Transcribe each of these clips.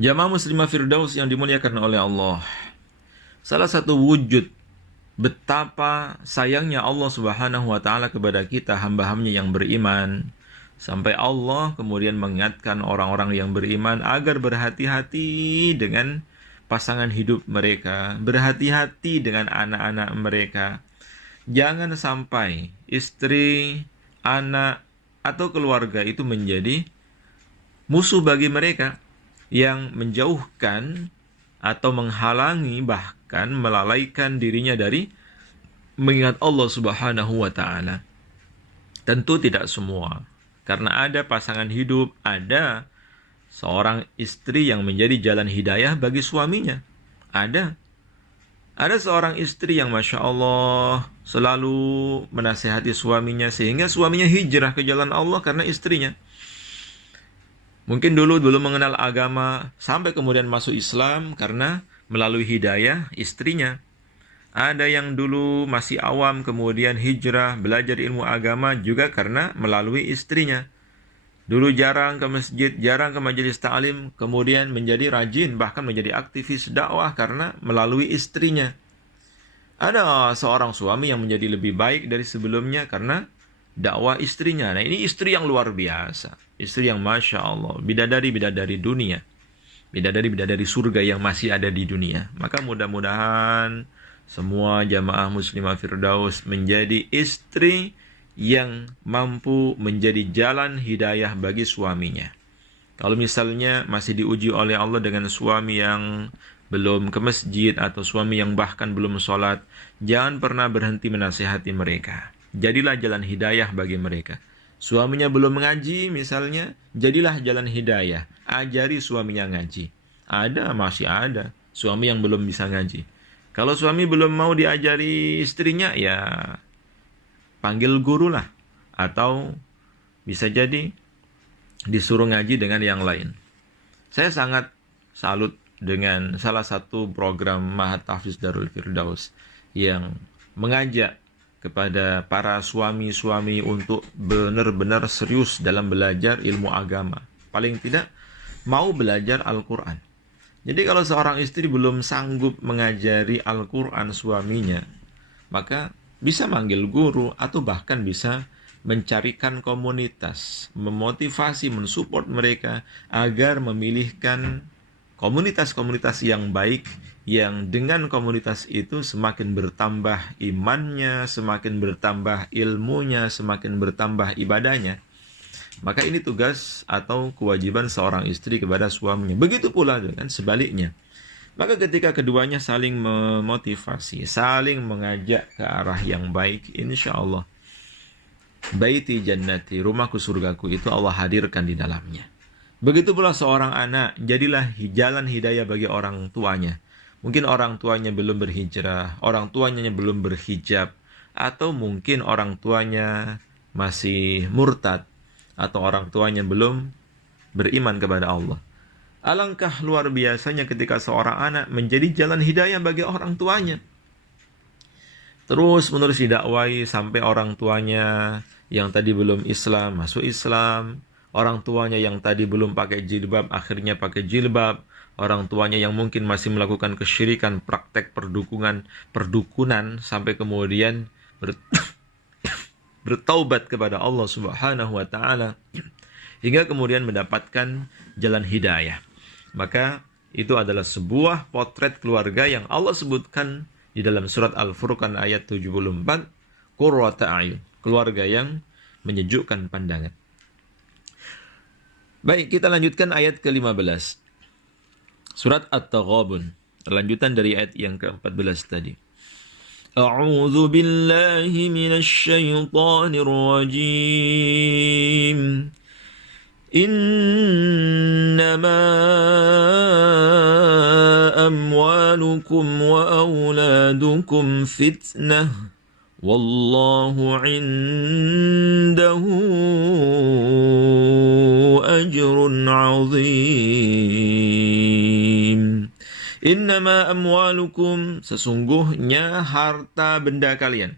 Jamaah muslimah Firdaus yang dimuliakan oleh Allah. Salah satu wujud betapa sayangnya Allah Subhanahu wa taala kepada kita hamba-hambanya yang beriman, sampai Allah kemudian mengingatkan orang-orang yang beriman agar berhati-hati dengan pasangan hidup mereka, berhati-hati dengan anak-anak mereka. Jangan sampai istri, anak, atau keluarga itu menjadi musuh bagi mereka yang menjauhkan atau menghalangi bahkan melalaikan dirinya dari mengingat Allah Subhanahu wa taala. Tentu tidak semua, karena ada pasangan hidup, ada seorang istri yang menjadi jalan hidayah bagi suaminya. Ada seorang istri yang Masya Allah selalu menasihati suaminya sehingga suaminya hijrah ke jalan Allah karena istrinya. Mungkin dulu belum mengenal agama sampai kemudian masuk Islam karena melalui hidayah istrinya. Ada yang dulu masih awam kemudian hijrah belajar ilmu agama juga karena melalui istrinya. Dulu jarang ke masjid, jarang ke majelis ta'lim, kemudian menjadi rajin bahkan menjadi aktivis dakwah karena melalui istrinya. Ada seorang suami yang menjadi lebih baik dari sebelumnya karena dakwah istrinya. Nah, ini istri yang luar biasa. Istri yang Masya Allah, bidadari-bidadari dunia. Bidadari-bidadari surga yang masih ada di dunia. Maka mudah-mudahan semua jamaah muslimah Firdaus menjadi istri yang mampu menjadi jalan hidayah bagi suaminya. Kalau misalnya masih diuji oleh Allah dengan suami yang belum ke masjid atau suami yang bahkan belum sholat, jangan pernah berhenti menasihati mereka. Jadilah jalan hidayah bagi mereka. Suaminya belum mengaji misalnya, jadilah jalan hidayah. Ajari suaminya ngaji. Masih ada suami yang belum bisa ngaji. Kalau suami belum mau diajari istrinya, ya panggil guru lah. Atau bisa jadi disuruh ngaji dengan yang lain. Saya sangat salut dengan salah satu program Mahat Tahfiz Darul Firdaus yang mengajak kepada para suami-suami untuk benar-benar serius dalam belajar ilmu agama. Paling tidak mau belajar Al-Quran. Jadi kalau seorang istri belum sanggup mengajari Al-Quran suaminya, maka bisa manggil guru atau bahkan bisa mencarikan komunitas, memotivasi, mensupport mereka agar memilihkan komunitas-komunitas yang baik, yang dengan komunitas itu semakin bertambah imannya, semakin bertambah ilmunya, semakin bertambah ibadahnya. Maka ini tugas atau kewajiban seorang istri kepada suaminya. Begitu pula dengan sebaliknya. Maka ketika keduanya saling memotivasi, saling mengajak ke arah yang baik, insya Allah baiti jannati, rumahku surgaku, itu Allah hadirkan di dalamnya. Begitu pula seorang anak, jadilah jalan hidayah bagi orang tuanya. Mungkin orang tuanya belum berhijrah, orang tuanya belum berhijab, atau mungkin orang tuanya masih murtad, atau orang tuanya belum beriman kepada Allah. Alangkah luar biasanya ketika seorang anak menjadi jalan hidayah bagi orang tuanya. Terus menerus didakwai sampai orang tuanya yang tadi belum Islam masuk Islam. Orang tuanya yang tadi belum pakai jilbab akhirnya pakai jilbab. Orang tuanya yang mungkin masih melakukan kesyirikan, praktek perdukunan sampai kemudian bertaubat kepada Allah Subhanahu wa taala hingga kemudian mendapatkan jalan hidayah. Maka itu adalah sebuah potret keluarga yang Allah sebutkan di dalam surat Al-Furqan ayat 74, qurrata a'yun, keluarga yang menyejukkan pandangan. Baik, kita lanjutkan ayat ke-15. Surat At-Taghabun, lanjutan dari ayat yang ke-14 tadi. A'udzu billahi minasy syaithanir rajim. Innama amwalukum wa auladukum fitnah wallahu 'indahu ajrun 'azim. Innama amwalukum, sesungguhnya harta benda kalian.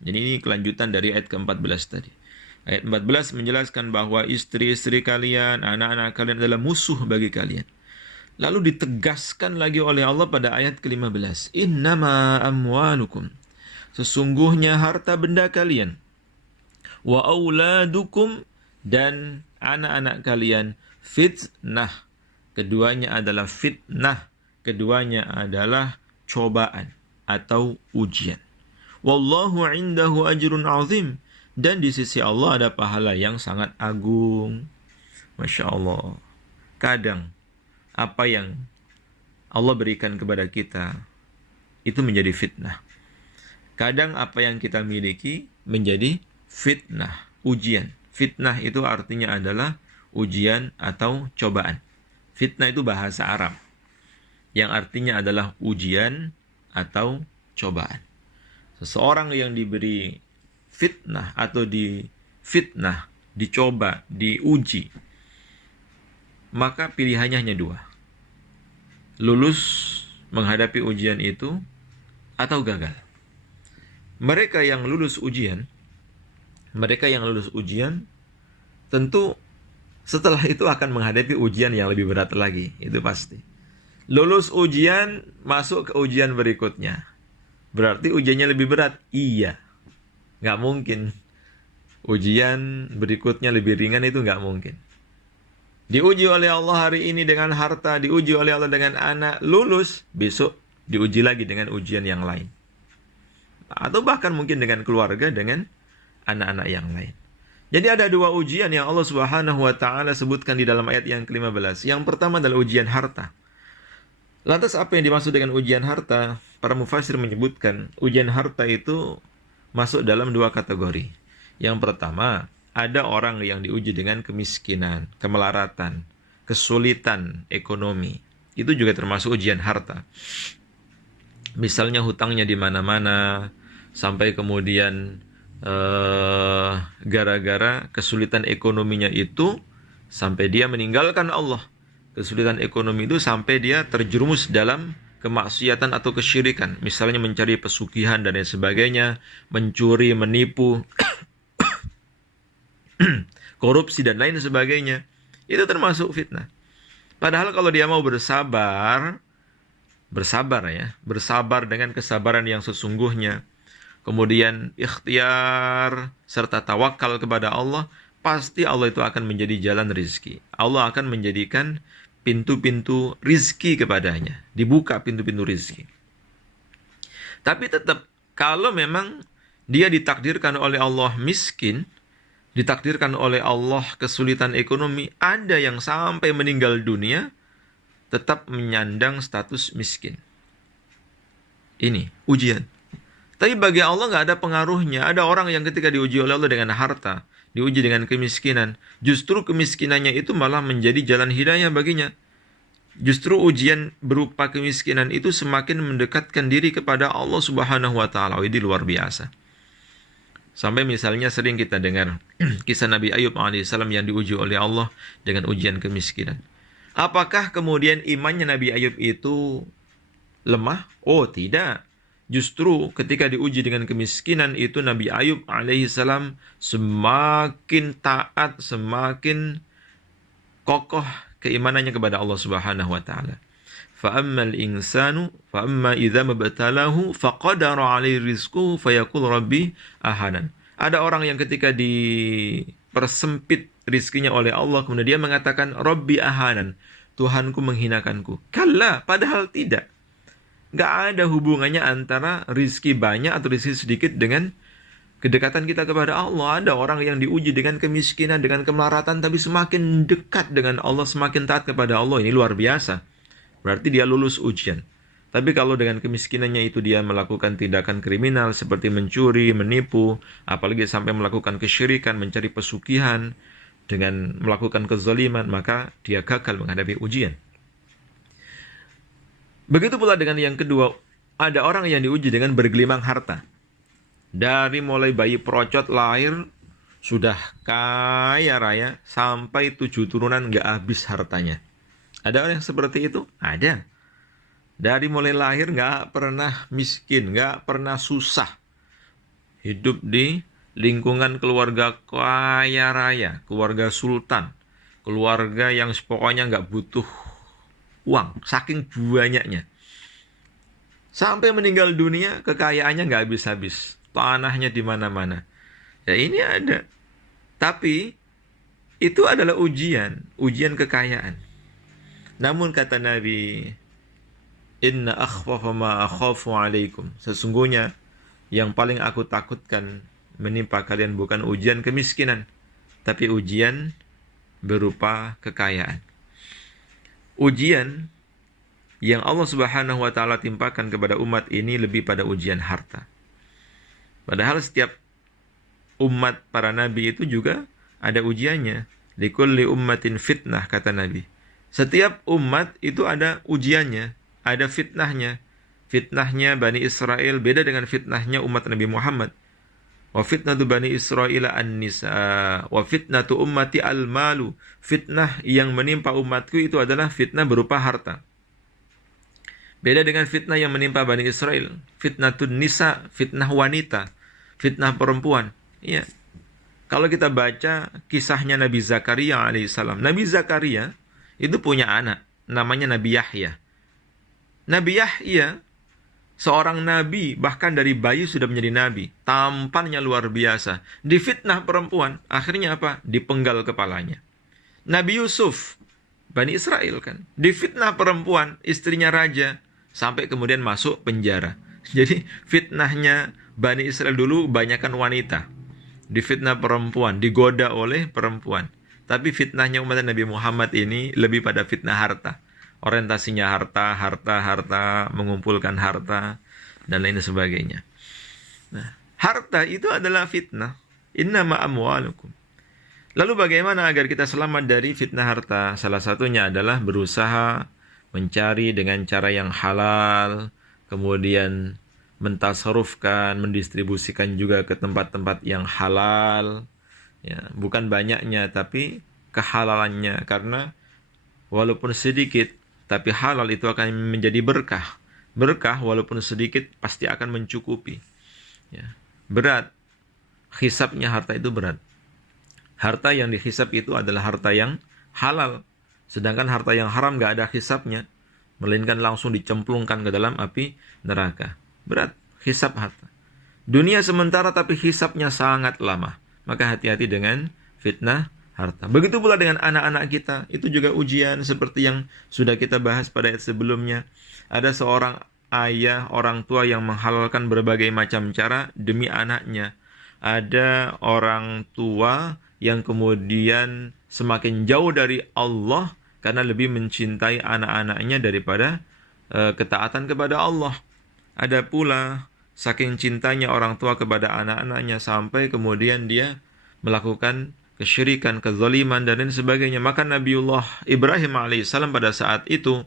Jadi ini kelanjutan dari ayat ke-14 tadi. Ayat 14 menjelaskan bahwa istri-istri kalian, anak-anak kalian adalah musuh bagi kalian. Lalu ditegaskan lagi oleh Allah pada ayat ke-15. Innama amwalukum. Sesungguhnya harta benda kalian. Wa auladukum. Dan anak-anak kalian. Fitnah. Keduanya adalah fitnah. Keduanya adalah cobaan atau ujian. Wallahu indahu ajrun azim. Dan di sisi Allah ada pahala yang sangat agung. Masya Allah. Kadang apa yang Allah berikan kepada kita itu menjadi fitnah. Kadang apa yang kita miliki menjadi fitnah, ujian. Fitnah itu artinya adalah ujian atau cobaan. Fitnah itu bahasa Arab yang artinya adalah ujian atau cobaan. Seseorang yang diberi fitnah atau difitnah, dicoba, diuji, maka pilihannya hanya dua. Lulus menghadapi ujian itu atau gagal. Mereka yang lulus ujian tentu setelah itu akan menghadapi ujian yang lebih berat lagi, itu pasti. Lulus ujian, masuk ke ujian berikutnya. Berarti ujiannya lebih berat? Iya. Nggak mungkin. Ujian berikutnya lebih ringan itu nggak mungkin. Diuji oleh Allah hari ini dengan harta, diuji oleh Allah dengan anak, lulus, besok diuji lagi dengan ujian yang lain. Atau bahkan mungkin dengan keluarga, dengan anak-anak yang lain. Jadi ada dua ujian yang Allah Subhanahu wa Ta'ala sebutkan di dalam ayat yang ke-15. Yang pertama adalah ujian harta. Lantas apa yang dimaksud dengan ujian harta? Para mufassir menyebutkan ujian harta itu masuk dalam dua kategori. Yang pertama, ada orang yang diuji dengan kemiskinan, kemelaratan, kesulitan ekonomi. Itu juga termasuk ujian harta. Misalnya hutangnya di mana-mana, sampai kemudian gara-gara kesulitan ekonominya itu, sampai dia meninggalkan Allah. Kesulitan ekonomi itu sampai dia terjerumus dalam kemaksiatan atau kesyirikan. Misalnya mencari pesugihan dan lain sebagainya, mencuri, menipu, korupsi dan lain sebagainya. Itu termasuk fitnah. Padahal kalau dia mau bersabar dengan kesabaran yang sesungguhnya, kemudian ikhtiar serta tawakal kepada Allah, pasti Allah itu akan menjadi jalan rizki. Allah akan menjadikan pintu-pintu rizki kepadanya, dibuka pintu-pintu rizki. Tapi tetap, kalau memang dia ditakdirkan oleh Allah miskin, ditakdirkan oleh Allah kesulitan ekonomi, ada yang sampai meninggal dunia tetap menyandang status miskin. Ini ujian. Tapi bagi Allah nggak ada pengaruhnya. Ada orang yang ketika diuji oleh Allah dengan harta, diuji dengan kemiskinan, justru kemiskinannya itu malah menjadi jalan hidayah baginya. Justru ujian berupa kemiskinan itu semakin mendekatkan diri kepada Allah Subhanahu wa Ta'ala. Ini luar biasa. Sampai misalnya sering kita dengar kisah Nabi Ayub alaihissalam yang diuji oleh Allah dengan ujian kemiskinan. Apakah kemudian imannya Nabi Ayub itu lemah? Oh tidak. Justru ketika diuji dengan kemiskinan itu Nabi Ayub alaihissalam semakin taat, semakin kokoh keimanannya kepada Allah Subhanahu wa Ta'ala. فَأَمَّا الْإِنسَانُ فَأَمَّا إِذَا مَبْتَلَاهُ فَقَدَرَ عَلَيْهِ رِزْقُهُ فَيَقُولُ رَبِّي أَهَانَنِ. Ada orang yang ketika dipersempit rizkinya oleh Allah, kemudian dia mengatakan, Rabbi ahanan, Tuhanku menghinakanku. Kalla, padahal tidak. Gak ada hubungannya antara rizki banyak atau rizki sedikit dengan kedekatan kita kepada Allah. Ada orang yang diuji dengan kemiskinan, dengan kemelaratan, tapi semakin dekat dengan Allah, semakin taat kepada Allah. Ini luar biasa. Berarti dia lulus ujian. Tapi kalau dengan kemiskinannya itu dia melakukan tindakan kriminal seperti mencuri, menipu, apalagi sampai melakukan kesyirikan, mencari pesugihan, dengan melakukan kezaliman, maka dia gagal menghadapi ujian. Begitu pula dengan yang kedua, ada orang yang diuji dengan bergelimang harta. Dari mulai bayi perocot lahir, sudah kaya raya, sampai 7 turunan gak habis hartanya. Ada orang yang seperti itu? Ada. Dari mulai lahir gak pernah miskin, gak pernah susah. Hidup di lingkungan keluarga kaya raya, keluarga sultan, keluarga yang pokoknya gak butuh uang, saking banyaknya. Sampai meninggal dunia, kekayaannya nggak habis-habis. Tanahnya di mana-mana. Ya ini ada. Tapi itu adalah ujian kekayaan. Namun kata Nabi, Inna akhwafa ma akhafu alaikum. Sesungguhnya yang paling aku takutkan menimpa kalian bukan ujian kemiskinan, tapi ujian berupa kekayaan. Ujian yang Allah Subhanahu wa taala timpakan kepada umat ini lebih pada ujian harta. Padahal setiap umat para nabi itu juga ada ujiannya. Likulli ummatin fitnah, kata Nabi. Setiap umat itu ada ujiannya, ada fitnahnya. Fitnahnya Bani Israel beda dengan fitnahnya umat Nabi Muhammad. Wa fitnatu Bani Israel an-nisa, wa fitnatu ummati al-malu. Fitnah yang menimpa umatku itu adalah fitnah berupa harta. Beda dengan fitnah yang menimpa Bani Israel. Fitnatun nisa, fitnah wanita, fitnah perempuan. Iya. Kalau kita baca kisahnya Nabi Zakaria alaihissalam. Nabi Zakaria itu punya anak, namanya Nabi Yahya. Nabi Yahya, seorang nabi, bahkan dari bayi sudah menjadi nabi. Tampannya luar biasa. Difitnah perempuan, akhirnya apa? Dipenggal kepalanya. Nabi Yusuf, Bani Israel kan. Difitnah perempuan, istrinya raja, sampai kemudian masuk penjara. Jadi fitnahnya Bani Israel dulu banyakkan wanita. Difitnah perempuan, digoda oleh perempuan. Tapi fitnahnya umat Nabi Muhammad ini lebih pada fitnah harta. Orientasinya harta, mengumpulkan harta, dan lain sebagainya. Nah, harta itu adalah fitnah. Innama amwalukum. Lalu bagaimana agar kita selamat dari fitnah harta? Salah satunya adalah berusaha mencari dengan cara yang halal, kemudian mentasarufkan, mendistribusikan juga ke tempat-tempat yang halal. Ya, bukan banyaknya, tapi kehalalannya. Karena walaupun sedikit, tapi halal itu akan menjadi berkah. Berkah walaupun sedikit pasti akan mencukupi. Ya, berat. Hisabnya harta itu berat. Harta yang dihisab itu adalah harta yang halal. Sedangkan harta yang haram gak ada hisabnya, melainkan langsung dicemplungkan ke dalam api neraka. Berat hisab harta. Dunia sementara tapi hisabnya sangat lama. Maka hati-hati dengan fitnah harta. Begitu pula dengan anak-anak kita. Itu juga ujian seperti yang sudah kita bahas pada ayat sebelumnya. Ada seorang ayah, orang tua yang menghalalkan berbagai macam cara demi anaknya. Ada orang tua yang kemudian semakin jauh dari Allah karena lebih mencintai anak-anaknya daripada ketaatan kepada Allah. Ada pula saking cintanya orang tua kepada anak-anaknya sampai kemudian dia melakukan kesyirikan, kezaliman, dan lain sebagainya. Maka Nabiullah Ibrahim alaihissalam pada saat itu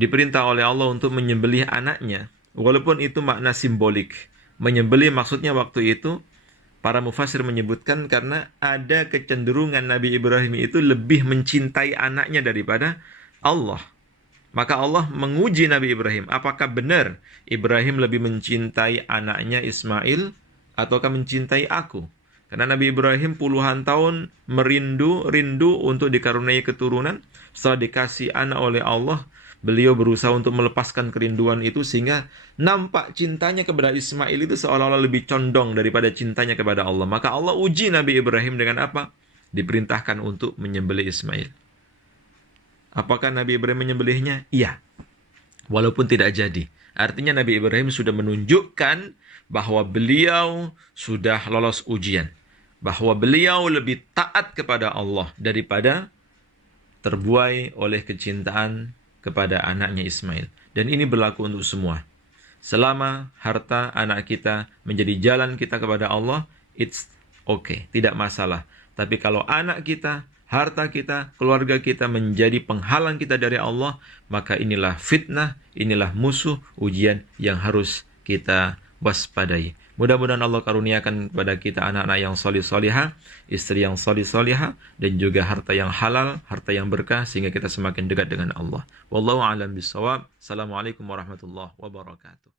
diperintah oleh Allah untuk menyembelih anaknya. Walaupun itu makna simbolik. Menyembelih maksudnya waktu itu, para mufassir menyebutkan karena ada kecenderungan Nabi Ibrahim itu lebih mencintai anaknya daripada Allah. Maka Allah menguji Nabi Ibrahim. Apakah benar Ibrahim lebih mencintai anaknya Ismail ataukah mencintai aku? Karena Nabi Ibrahim puluhan tahun rindu untuk dikaruniai keturunan. Setelah dikasih anak oleh Allah, beliau berusaha untuk melepaskan kerinduan itu sehingga nampak cintanya kepada Ismail itu seolah-olah lebih condong daripada cintanya kepada Allah. Maka Allah uji Nabi Ibrahim dengan apa? Diperintahkan untuk menyembelih Ismail. Apakah Nabi Ibrahim menyembelihnya? Iya. Walaupun tidak jadi. Artinya Nabi Ibrahim sudah menunjukkan bahwa beliau sudah lolos ujian. Bahwa beliau lebih taat kepada Allah daripada terbuai oleh kecintaan kepada anaknya Ismail. Dan ini berlaku untuk semua. Selama harta anak kita menjadi jalan kita kepada Allah, it's okay, tidak masalah. Tapi kalau anak kita, harta kita, keluarga kita menjadi penghalang kita dari Allah, maka inilah fitnah, inilah musuh, ujian yang harus kita waspadai. Mudah-mudahan Allah karuniakan kepada kita anak-anak yang solih-solihah, istri yang solih-solihah, dan juga harta yang halal, harta yang berkah, sehingga kita semakin dekat dengan Allah. Wallahu a'lam bishawab. Assalamualaikum warahmatullahi wabarakatuh.